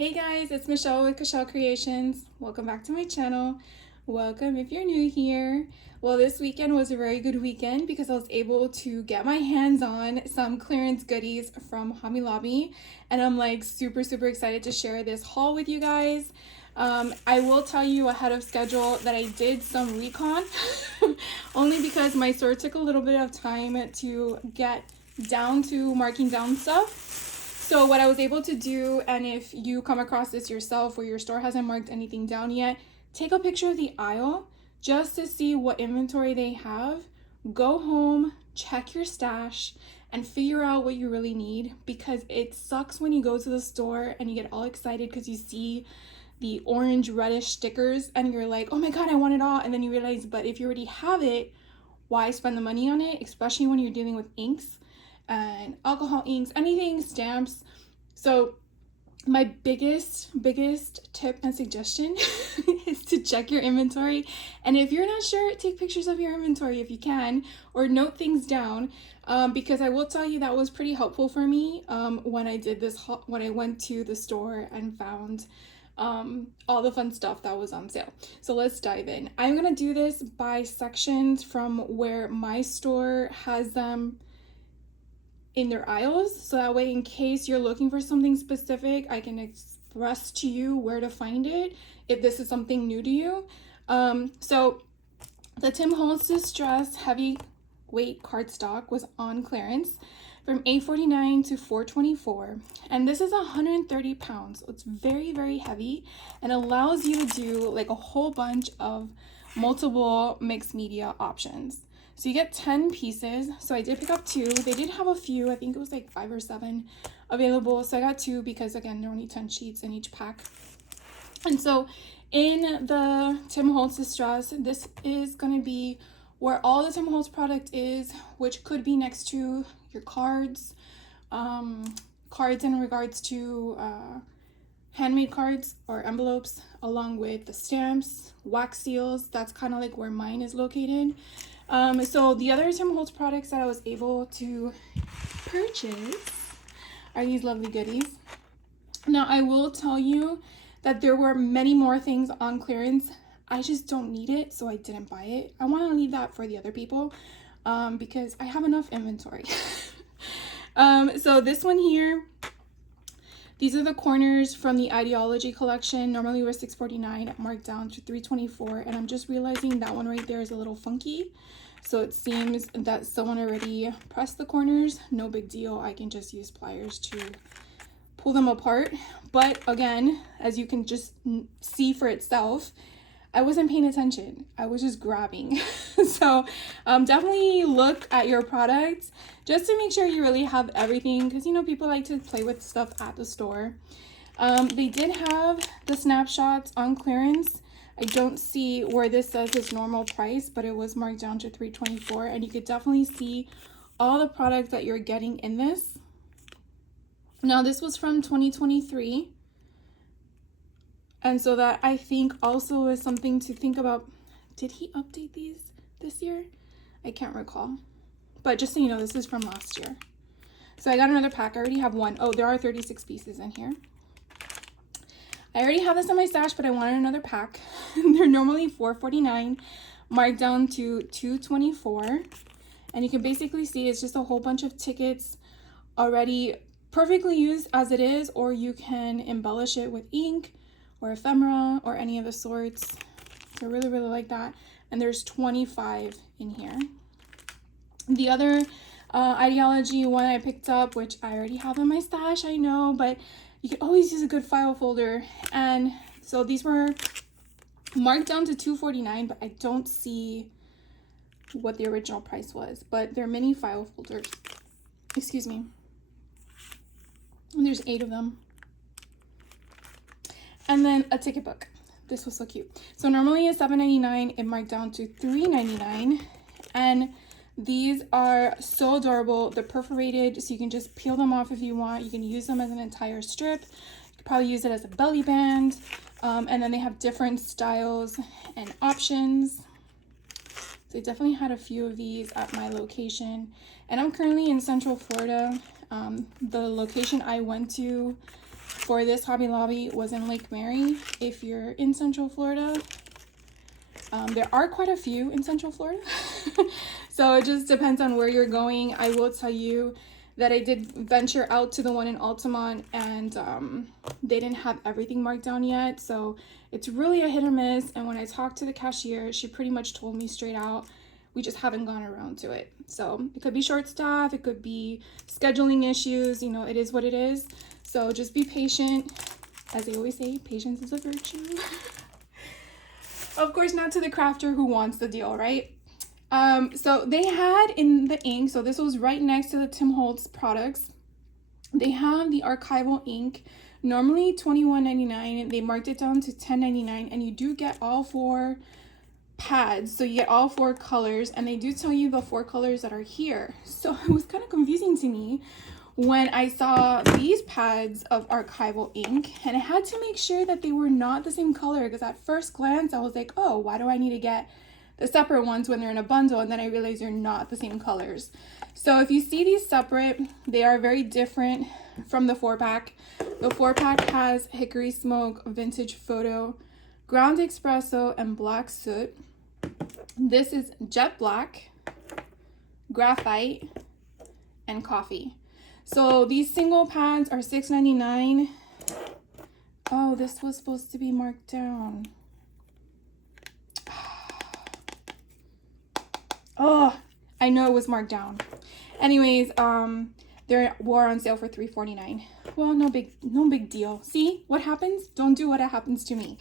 Hey guys, it's Michelle with Michelle Creations. Welcome back to my channel. Welcome if you're new here. Well, this weekend was a very good weekend because I was able to get my hands on some clearance goodies from Hobby Lobby, and I'm like super excited to share this haul with you guys. I will tell you ahead of schedule that I did some recon only because my store took a little bit of time to get down to marking down stuff. So what I was able to do, and if you come across this yourself or your store hasn't marked anything down yet, take a picture of the aisle just to see what inventory they have. Go home, check your stash, and figure out what you really need, because it sucks when you go to the store and you get all excited because you see the orange reddish stickers and you're like, oh my god, I want it all, and then you realize, but if you already have it, why spend the money on it, especially when you're dealing with inks and alcohol inks, anything, stamps. So my biggest tip and suggestion is to check your inventory, and if you're not sure, take pictures of your inventory if you can, or note things down, because I will tell you that was pretty helpful for me when I did this when I went to the store and found all the fun stuff that was on sale. So let's dive in. I'm gonna do this by sections from where my store has them in their aisles, so that way in case you're looking for something specific, I can express to you where to find it if this is something new to you. So the Tim Holtz Distress heavyweight cardstock was on clearance from $8.49 to $4.24, and this is 130 pounds, so it's very heavy and allows you to do like a whole bunch of multiple mixed media options. So you get 10 pieces. So I did pick up 2. They did have a few, I think it was like 5 or 7 available. So I got 2 because again, there are only 10 sheets in each pack. And so in the Tim Holtz Distress, this is going to be where all the Tim Holtz product is, which could be next to your cards, cards in regards to handmade cards or envelopes, along with the stamps, wax seals. That's kind of like where mine is located. So the other Tim Holtz products that I was able to purchase are these lovely goodies. Now, I will tell you that there were many more things on clearance. I just don't need it, so I didn't buy it. I want to leave that for the other people because I have enough inventory. So this one here, these are the corners from the Ideology collection. Normally were $6.49, marked down to $3.24, and I'm just realizing that one right there is a little funky. So it seems that someone already pressed the corners. No big deal. I can just use pliers to pull them apart. But again, as you can just see for itself, I wasn't paying attention. I was just grabbing. So definitely look at your products just to make sure you really have everything, because you know people like to play with stuff at the store. They did have the snapshots on clearance. I don't see where this says its normal price, but it was marked down to $3.24, and you could definitely see all the products that you're getting in this. Now this was from 2023, and so that I think also is something to think about. Did he update these this year? I can't recall, but just so you know, this is from last year. So I got another pack. I already have one. Oh, there are 36 pieces in here. I already have this in my stash, but I wanted another pack. They're normally $4.49, marked down to $2.24. And you can basically see it's just a whole bunch of tickets already perfectly used as it is, or you can embellish it with ink or ephemera or any of the sorts. So I really like that. And there's 25 in here. The other Ideology one I picked up, which I already have in my stash, I know, but you can always use a good file folder. And so these were marked down to $2.49, but I don't see what the original price was. But they're mini file folders. Excuse me. And there's 8 of them. And then a ticket book. This was so cute. So normally it's $7.99. It marked down to $3.99. And these are so adorable. They're perforated, so you can just peel them off if you want. You can use them as an entire strip. You could probably use it as a belly band. And then they have different styles and options. So I definitely had a few of these at my location. And I'm currently in Central Florida. The location I went to for this Hobby Lobby was in Lake Mary. If you're in Central Florida, there are quite a few in Central Florida. So it just depends on where you're going. I will tell you that I did venture out to the one in Altamont, and they didn't have everything marked down yet. So it's really a hit or miss. And when I talked to the cashier, she pretty much told me straight out, we just haven't gone around to it. So it could be short staff, it could be scheduling issues, you know, it is what it is. So just be patient. As they always say, patience is a virtue. Of course, not to the crafter who wants the deal, right? So they had in the ink, so this was right next to the Tim Holtz products. They have the Archival ink, normally $21.99. They marked it down to $10.99, and you do get all 4 pads. So you get all 4 colors, and they do tell you the 4 colors that are here. So it was kind of confusing to me when I saw these pads of Archival ink, and I had to make sure that they were not the same color, because at first glance I was like, oh, why do I need to get the separate ones when they're in a bundle? And then I realized they're not the same colors. So if you see these separate, they are very different from the 4-pack. The 4-pack has Hickory Smoke, Vintage Photo, Ground Espresso, and Black Soot. This is Jet Black, Graphite, and Coffee. So these single pads are $6.99. Oh, this was supposed to be marked down. Oh, I know it was marked down. Anyways, they were on sale for $3.49. Well, no big deal. See what happens? Don't do what happens to me.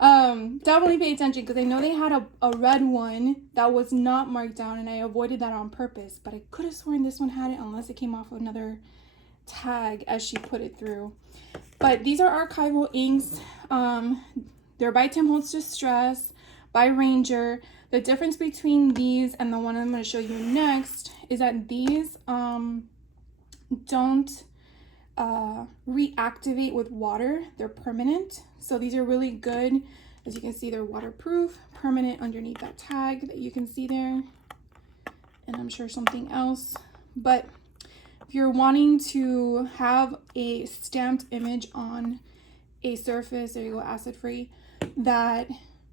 Definitely pay attention, because I know they had a red one that was not marked down, and I avoided that on purpose, but I could have sworn this one had it, unless it came off of another tag as she put it through. But these are Archival inks. They're by Tim Holtz Distress, by Ranger. The difference between these and the one I'm going to show you next is that these don't reactivate with water. They're permanent. So these are really good. As you can see, they're waterproof, permanent underneath that tag that you can see there. And I'm sure something else. But if you're wanting to have a stamped image on a surface, there you go, acid free, that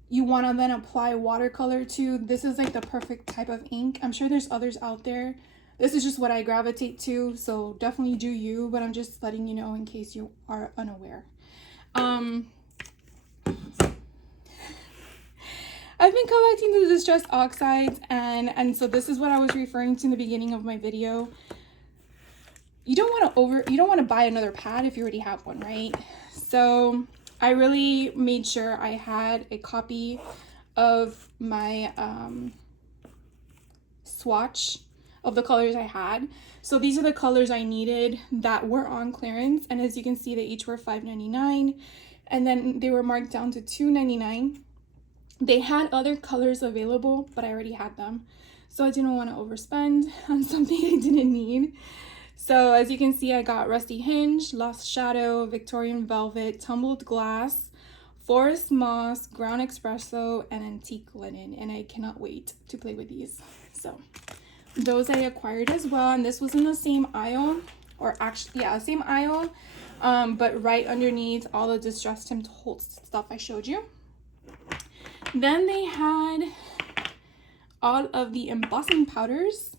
you want to then apply watercolor to, this is like the perfect type of ink. I'm sure there's others out there. This is just what I gravitate to, so definitely do you, but I'm just letting you know in case you are unaware. I've been collecting the distressed oxides, and so this is what I was referring to in the beginning of my video. You don't want to buy another pad if you already have one, right? So I really made sure I had a copy of my swatch of the colors I had. So these are the colors I needed that were on clearance, and as you can see, they each were $5.99, and then they were marked down to $2.99. They had other colors available, but I already had them, so I didn't want to overspend on something I didn't need. So as you can see, I got Rusty Hinge, Lost Shadow, Victorian Velvet, Tumbled Glass, Forest Moss, Ground Espresso, and Antique Linen, and I cannot wait to play with these. So those I acquired as well, and this was in the same aisle, or actually, yeah, same aisle, but right underneath all the distressed Tim Holtz stuff I showed you. Then they had all of the embossing powders.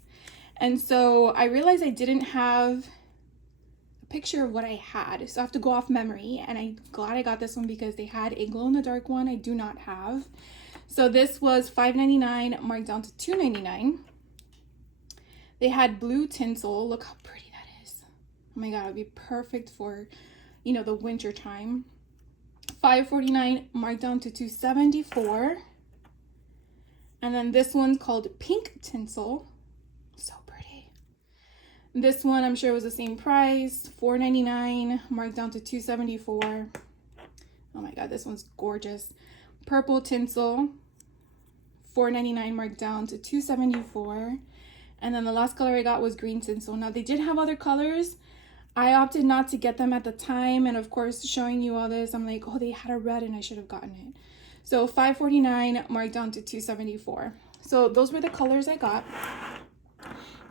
And so I realized I didn't have a picture of what I had, so I have to go off memory, and I'm glad I got this one because they had a glow-in-the-dark one I do not have. So this was $5.99 marked down to $2.99. They had blue tinsel. Look how pretty that is. Oh my god, it would be perfect for, you know, the winter time. $5.49 marked down to $2.74. And then this one's called pink tinsel. So pretty. This one I'm sure was the same price, $4.99 marked down to $2.74. Oh my god, this one's gorgeous. Purple tinsel, $4.99 marked down to $2.74. And then the last color I got was green tinsel. Now they did have other colors. I opted not to get them at the time, and of course showing you all this, I'm like, oh, they had a red and I should have gotten it. So $5.49 marked down to $2.74. So those were the colors I got.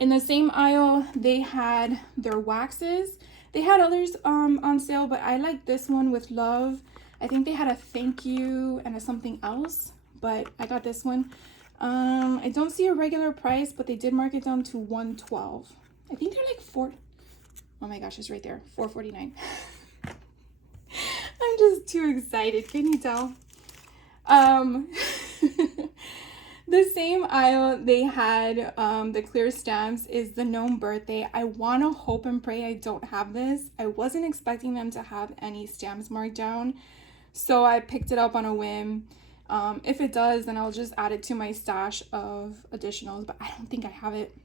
In the same aisle, they had their waxes. They had others on sale, but I like this one with love. I think they had a thank you and a something else, but I got this one. I don't see a regular price, but they did mark it down to $112. I think they're like $4. Oh my gosh, it's right there, $4.49. I'm just too excited. Can you tell? The same aisle they had the clear stamps is the gnome birthday. I want to hope and pray I don't have this. I wasn't expecting them to have any stamps marked down, so I picked it up on a whim. If it does, then I'll just add it to my stash of additionals, but I don't think I have it.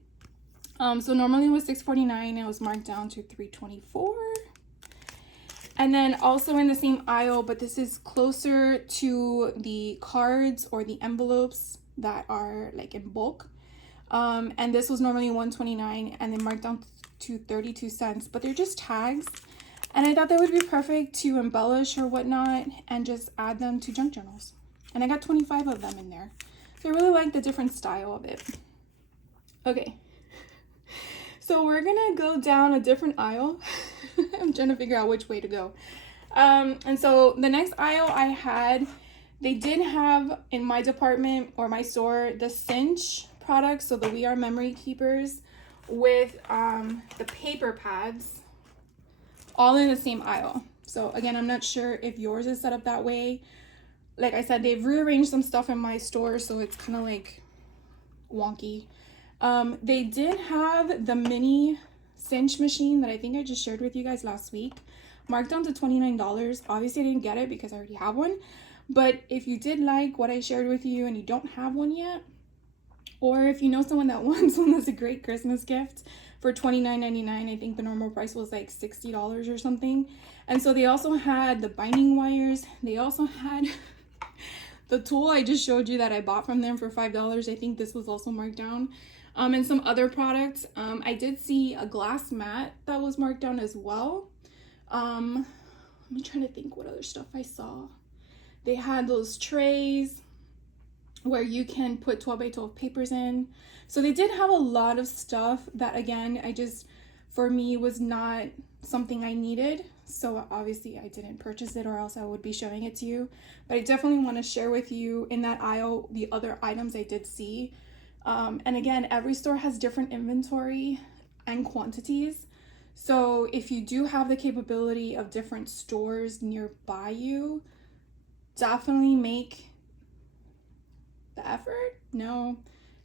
So normally it was $6.49. It was marked down to $3.24. And then also in the same aisle, but this is closer to the cards or the envelopes that are like in bulk. And this was normally $129 and then marked down to 32 cents, but they're just tags. And I thought that would be perfect to embellish or whatnot and just add them to junk journals. And I got 25 of them in there. So I really like the different style of it. Okay. So we're gonna go down a different aisle. I'm trying to figure out which way to go. And so the next aisle I had, they did have in my department or my store, the cinch products. So the We Are Memory Keepers with the paper pads all in the same aisle. So again, I'm not sure if yours is set up that way. Like I said, they've rearranged some stuff in my store, so it's kind of like wonky. They did have the mini cinch machine that I think I just shared with you guys last week, marked down to $29. Obviously I didn't get it because I already have one, but if you did like what I shared with you and you don't have one yet, or if you know someone that wants one, that's a great Christmas gift for $29.99. I think the normal price was like $60 or something. And so they also had the binding wires. They also had the tool I just showed you that I bought from them for $5. I think this was also marked down. And some other products. I did see a glass mat that was marked down as well. I'm trying to think what other stuff I saw. They had those trays where you can put 12 by 12 papers in. So they did have a lot of stuff that, again, for me, was not something I needed. So obviously I didn't purchase it, or else I would be showing it to you. But I definitely want to share with you in that aisle the other items I did see. And again, every store has different inventory and quantities. So if you do have the capability of different stores nearby you, definitely make the effort. No,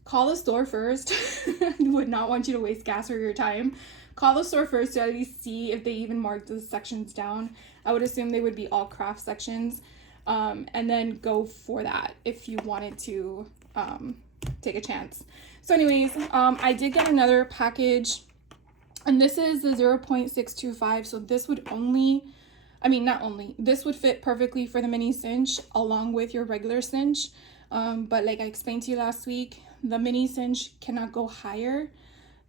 call the store first. I would not want you to waste gas or your time. Call the store first to at least see if they even marked the sections down. I would assume they would be all craft sections. And then go for that if you wanted to take a chance. So anyways, I did get another package, and this is the 0.625. So this would this would fit perfectly for the mini cinch along with your regular cinch. But like I explained to you last week, the mini cinch cannot go higher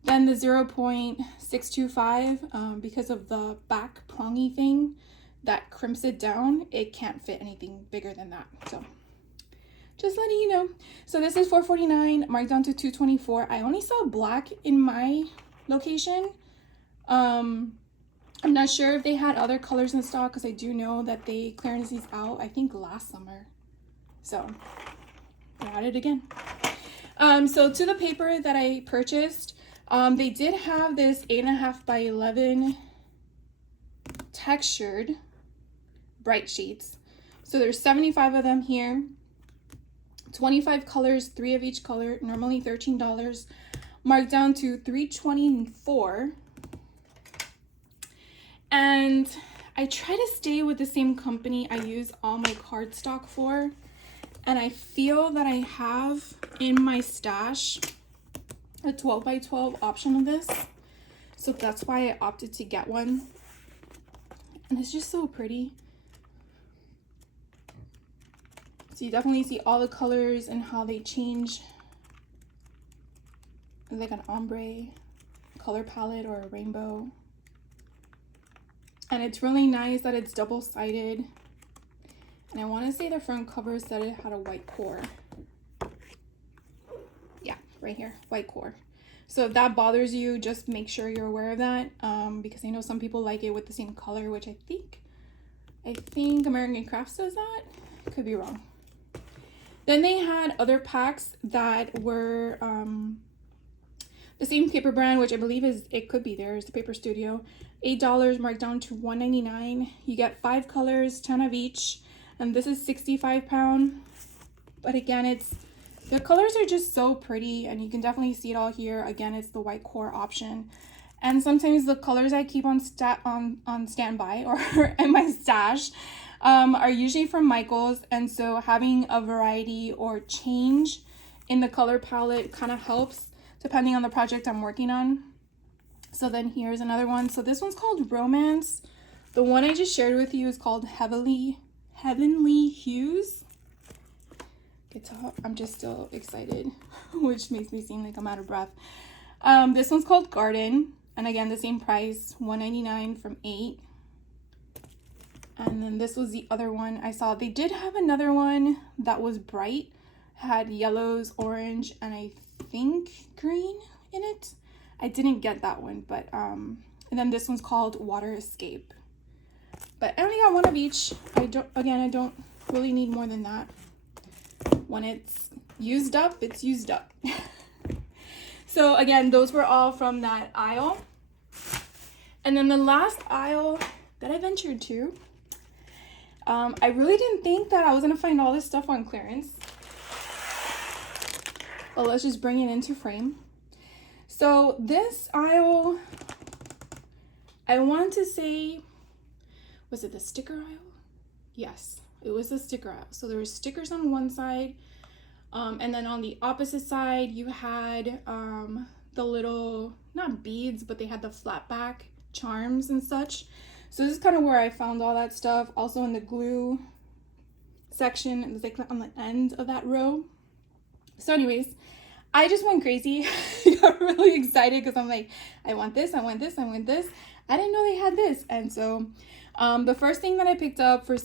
than the 0.625 because of the back prongy thing that crimps it down. It can't fit anything bigger than that. So just letting you know. So this is $4.49, marked down to $2.24. I only saw black in my location. I'm not sure if they had other colors in stock, because I do know that they clearance these out, I think last summer. So they're at it again. So to the paper that I purchased, they did have this 8.5 by 11 textured bright sheets. So there's 75 of them here. 25 colors, 3 of each color, normally $13, marked down to $3.24. And I try to stay with the same company I use all my cardstock for, and I feel that I have in my stash a 12 by 12 option of this, so that's why I opted to get one. And it's just so pretty. So you definitely see all the colors and how they change, like an ombre color palette or a rainbow. And it's really nice that it's double-sided. And I want to say the front cover said it had a white core. Yeah, right here, white core. So if that bothers you, just make sure you're aware of that, because I know some people like it with the same color, which I think American Crafts does that. Could be wrong. Then they had other packs that were the same paper brand, which I believe it could be theirs, the Paper Studio. $8 marked down to $1.99. You get 5 colors, 10 of each, and this is 65 pound. But again, the colors are just so pretty, and you can definitely see it all here. Again, it's the white core option. And sometimes the colors I keep on standby or in my stash are usually from Michaels, and so having a variety or change in the color palette kind of helps depending on the project I'm working on. So then here's another one. So this one's called Romance. The one I just shared with you is called Heavenly Hues. I'm just still excited, which makes me seem like I'm out of breath. This one's called Garden, and again, the same price, $1.99 from 8. And then this was the other one I saw. They did have another one that was bright, had yellows, orange, and I think green in it. I didn't get that one, but and then this one's called Water Escape. But I only got one of each. I don't really need more than that. When it's used up, it's used up. So again, those were all from that aisle. And then the last aisle that I ventured to, I really didn't think that I was gonna find all this stuff on clearance. But let's just bring it into frame. So this aisle, I want to say, was it the sticker aisle? Yes, it was the sticker aisle. So there were stickers on one side, and then on the opposite side you had the little, not beads, but they had the flat back charms and such. So this is kind of where I found all that stuff. Also in the glue section, it was like on the end of that row. So anyways, I just went crazy. I got really excited because I'm like, I want this, I want this, I want this. I didn't know they had this. And so the first thing that I picked up for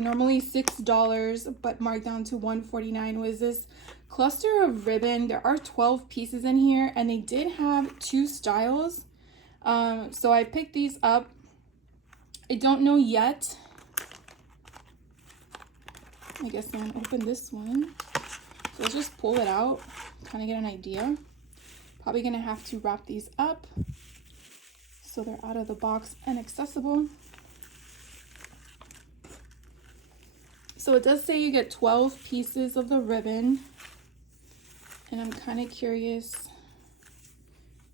normally $6 but marked down to $1.49 was this cluster of ribbon. There are 12 pieces in here, and they did have 2 styles. So I picked these up. I don't know yet. I guess I'm gonna open this one. So let's just pull it out, kind of get an idea. Probably gonna have to wrap these up so they're out of the box and accessible. So it does say you get 12 pieces of the ribbon, and I'm kind of curious,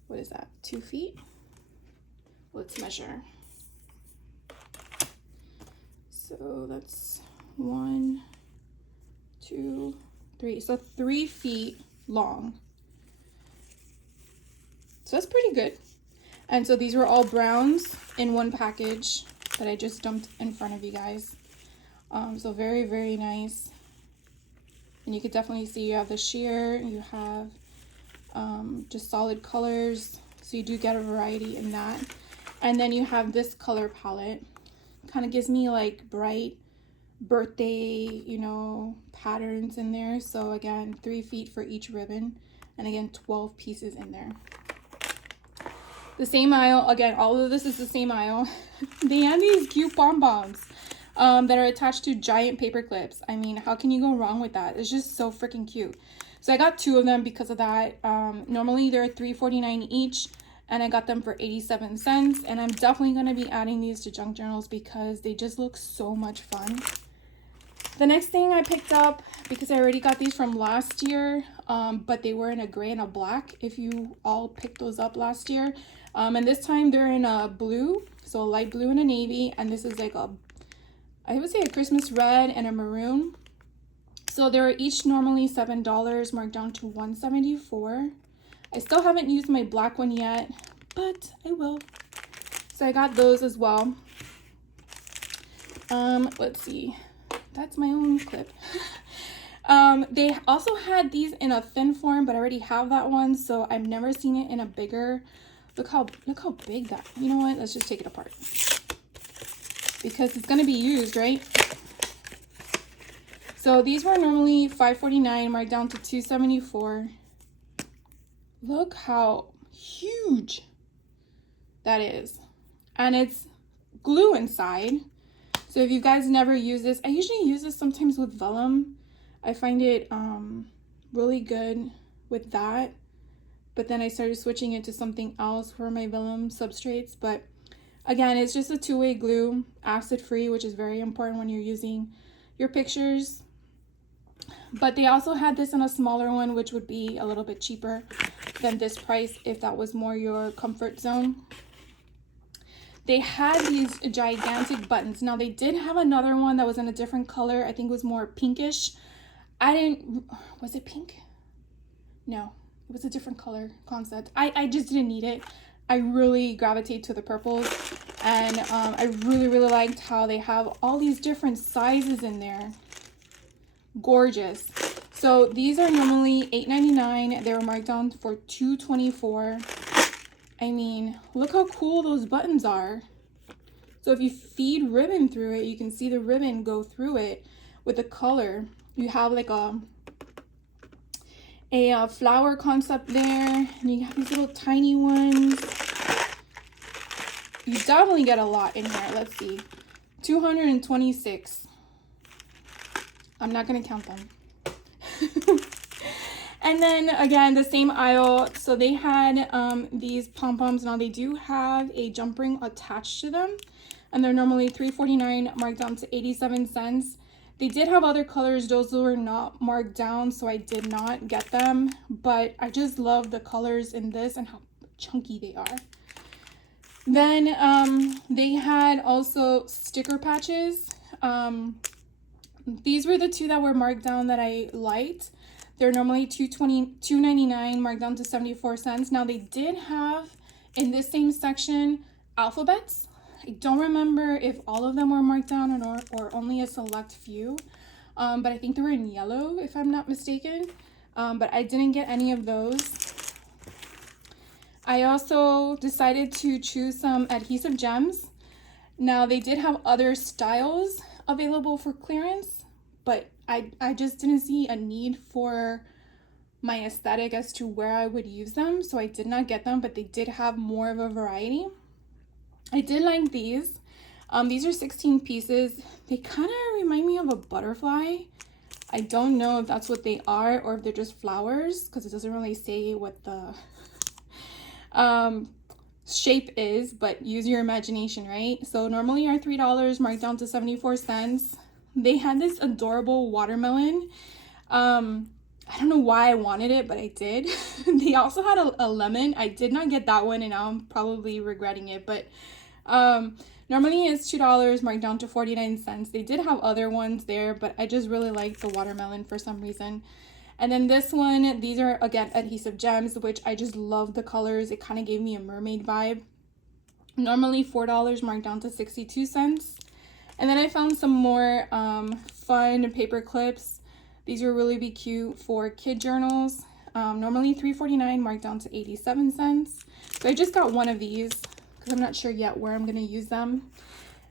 what is that, 2 feet? Let's measure. So that's 1, 2, 3. So 3 feet long. So that's pretty good. And so these were all browns in one package that I just dumped in front of you guys. So very, very nice. And you could definitely see you have the sheer, you have just solid colors. So you do get a variety in that. And then you have this color palette. Kind of gives me like bright birthday, you know, patterns in there. So again, 3 feet for each ribbon, and again 12 pieces in there. The same aisle, again, all of this is the same aisle. They have these cute pom-poms that are attached to giant paper clips. I mean, how can you go wrong with that? It's just so freaking cute. So I got 2 of them because of that. Normally they're $3.49 each, and I got them for 87 cents. And I'm definitely going to be adding these to junk journals because they just look so much fun. The next thing I picked up, because I already got these from last year, but they were in a gray and a black, if you all picked those up last year. And this time they're in a blue, so a light blue and a navy, and this is like I would say a Christmas red and a maroon. So they're each normally $7, marked down to $1.74. I still haven't used my black one yet, but I will. So I got those as well. Let's see. That's my own clip. They also had these in a thin form, but I already have that one, so I've never seen it in a bigger. Look how big that. You know what? Let's just take it apart because it's gonna be used, right? So these were normally $5.49, marked down to $2.74. Look how huge that is. And it's glue inside. So if you guys never use this, I usually use this sometimes with vellum. I find it really good with that. But then I started switching it to something else for my vellum substrates. But again, it's just a two-way glue, acid-free, which is very important when you're using your pictures. But they also had this in a smaller one, which would be a little bit cheaper than this price if that was more your comfort zone. They had these gigantic buttons. Now they did have another one that was in a different color. I think it was more pinkish. Was it pink? No, it was a different color concept. I just didn't need it. I really gravitate to the purples, and I really liked how they have all these different sizes in there. Gorgeous. So these are normally $8.99. They were marked down for $2.24. I mean, look how cool those buttons are. So if you feed ribbon through it, you can see the ribbon go through it with the color. You have like a flower concept there, and you have these little tiny ones. You definitely get a lot in here. Let's see, 226. I'm not gonna count them. And then again, the same aisle. So they had these pom-poms. Now they do have a jump ring attached to them, and they're normally $3.49, marked down to 87 cents. They did have other colors. Those were not marked down, so I did not get them. But I just love the colors in this and how chunky they are. Then they had also sticker patches. These were the two that were marked down that I liked. They're normally $2.99, marked down to 74 cents. Now they did have in this same section alphabets. I don't remember if all of them were marked down or only a select few, but I think they were in yellow if I'm not mistaken. But I didn't get any of those. I also decided to choose some adhesive gems. Now they did have other styles available for clearance, but I just didn't see a need for my aesthetic as to where I would use them, so I did not get them, but they did have more of a variety. I did like these. These are 16 pieces. They kind of remind me of a butterfly. I don't know if that's what they are or if they're just flowers, because it doesn't really say what the shape is, but use your imagination, right? So normally are $3, marked down to 74 cents. They had this adorable watermelon. I don't know why I wanted it, but I did. They also had a lemon. I did not get that one, and now I'm probably regretting it, but normally it's $2, marked down to 49 cents. They did have other ones there, but I just really liked the watermelon for some reason. And then this one, these are again adhesive gems, which I just love the colors. It kind of gave me a mermaid vibe. Normally $4, marked down to 62 cents. And then I found some more fun paper clips. These will really be cute for kid journals. Normally $3.49, marked down to 87 cents. So I just got one of these because I'm not sure yet where I'm going to use them.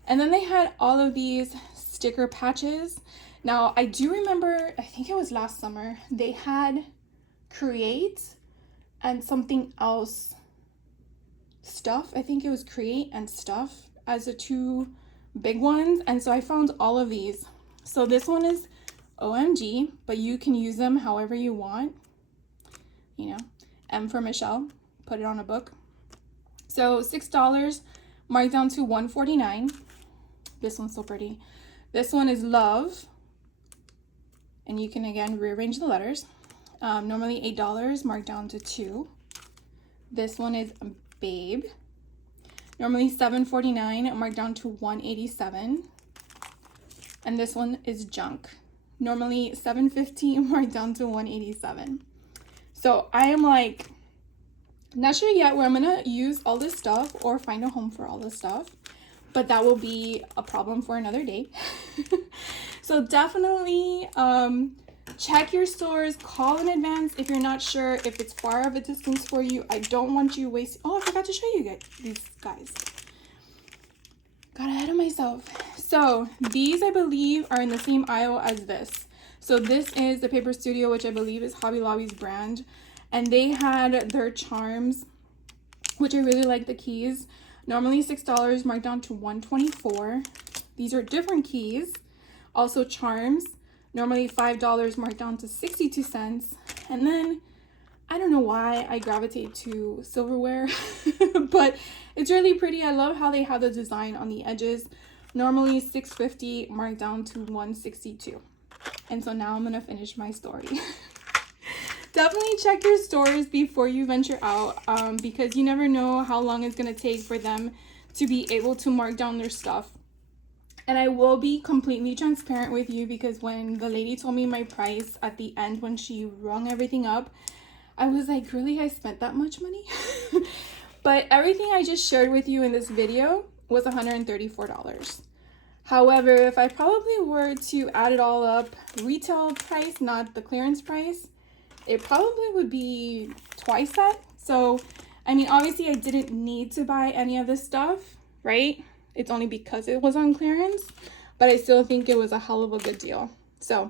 And then they had all of these sticker patches. Now, I do remember, I think it was last summer, they had Create and something else. Stuff. I think it was Create and Stuff as the two big ones. And so I found all of these. So this one is OMG, but you can use them however you want. You know, M for Michelle, put it on a book. So $6, marked down to $1.49. This one's so pretty. This one is Love. And you can again rearrange the letters. Normally $8, marked down to $2. This one is Babe. Normally $7.49, marked down to $1.87. And this one is Junk. Normally $7.50, marked down to $1.87. So I am like, not sure yet where I'm gonna use all this stuff or find a home for all this stuff, but that will be a problem for another day. So definitely check your stores, call in advance if you're not sure if it's far of a distance for you. I don't want you wasting. Oh, I forgot to show you these guys. Got ahead of myself. So these, I believe, are in the same aisle as this. So this is the Paper Studio, which I believe is Hobby Lobby's brand. and they had their charms, which I really like the keys. Normally $6, marked down to $124. These are different keys. Also charms, normally $5, marked down to 62 cents. And then I don't know why I gravitate to silverware, but it's really pretty. I love how they have the design on the edges. Normally $6.50, marked down to $162. And so now I'm gonna finish my story. Definitely check your stores before you venture out, because you never know how long it's gonna take for them to be able to mark down their stuff. And I will be completely transparent with you, because when the lady told me my price at the end, when she rung everything up, I was like, really, I spent that much money? But everything I just shared with you in this video was $134. However, if I probably were to add it all up, retail price, not the clearance price, it probably would be twice that. So, I mean, obviously I didn't need to buy any of this stuff, right? It's only because it was on clearance, but I still think it was a hell of a good deal. So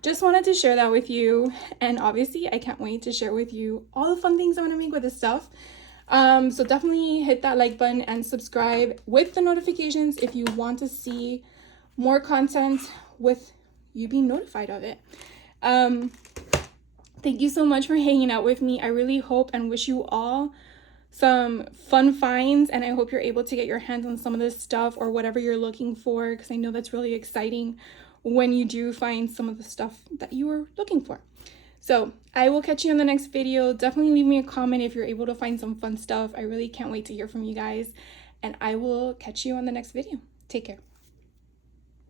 just wanted to share that with you. And obviously I can't wait to share with you all the fun things I'm gonna make with this stuff. So definitely hit that like button and subscribe with the notifications if you want to see more content with you being notified of it. Thank you so much for hanging out with me. I really hope and wish you all some fun finds, and I hope you're able to get your hands on some of this stuff or whatever you're looking for, because I know that's really exciting when you do find some of the stuff that you were looking for. So I will catch you in the next video. Definitely leave me a comment if you're able to find some fun stuff. I really can't wait to hear from you guys, and I will catch you on the next video. Take care.